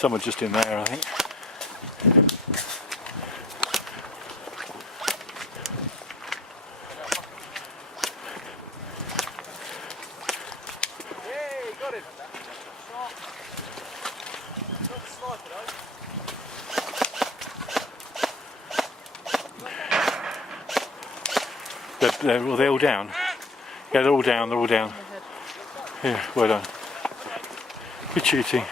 Someone just in there, I think. They're all down. Yeah, they're all down. They're all down. Yeah, well done. Good shooting.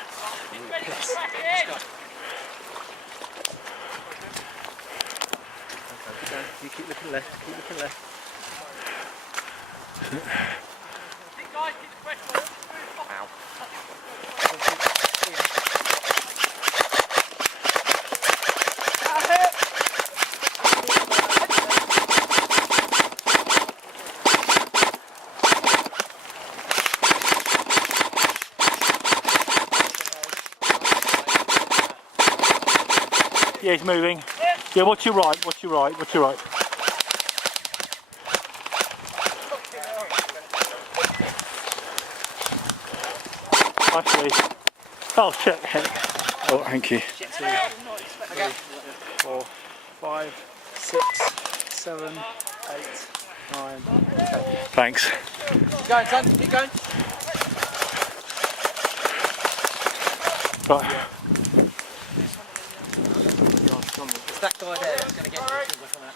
You keep looking left. Keep looking left. Ow. Yeah, he's moving. Yeah, watch your right, watch your right, watch your right. Actually. Oh shit. Oh, thank you. 2, 3, 4, 5, 6, 7, 8, 9. Okay. Thanks. Keep going, son. Keep going. Right. It's that guy there that's going to get you as soon as I come out.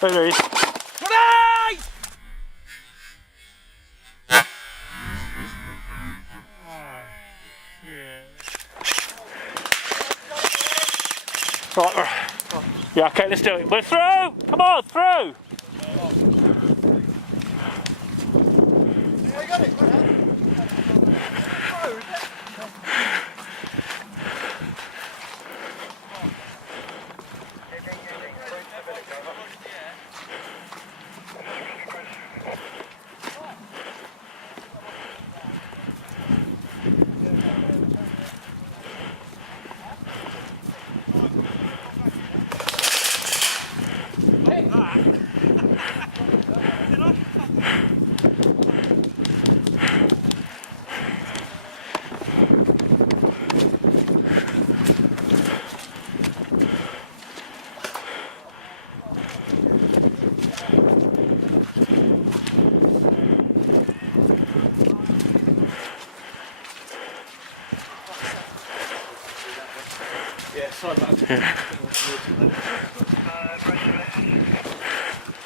There he is. Right. Yeah, okay, let's do it. We're through! Come on, through! Yeah, sorry about that. Yeah.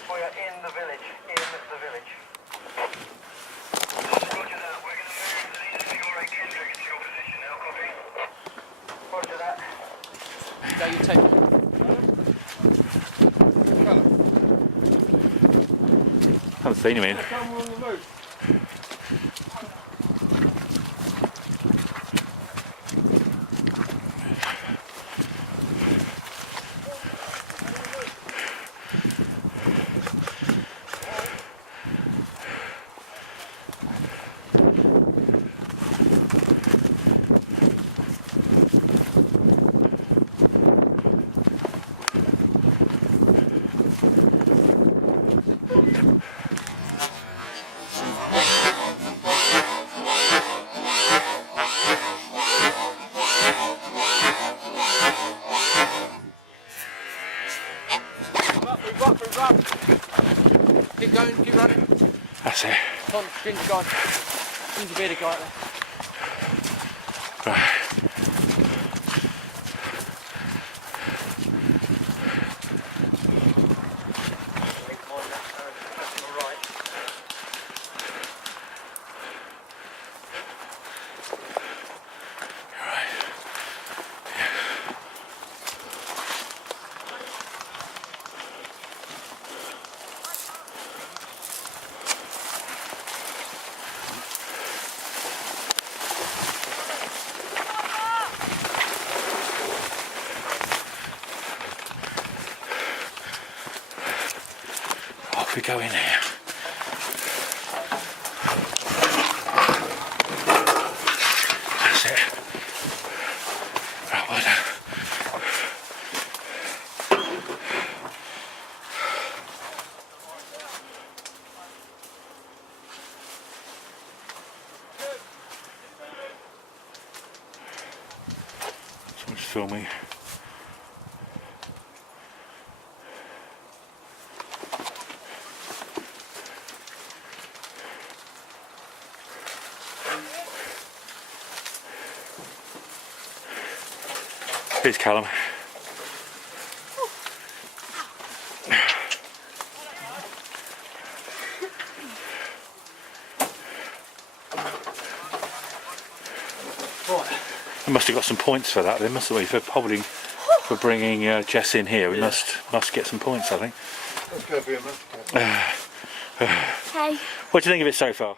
We are in the village. In the village. Roger that. We're going to move leaders to your Kendrick to your position now. Copy. Roger that. Go, you take it. Haven't seen him in. Keep going, keep running. That's it. Come on, ginger guy. Ginger bearded guy there. Right. Off we go in here. That's it. Right, well done. I'm just filming. Here's Callum. We must have got some points for that then, mustn't we? For bringing Jess in here, we must get some points, I think. Let's go be a master. Okay. What do you think of it so far?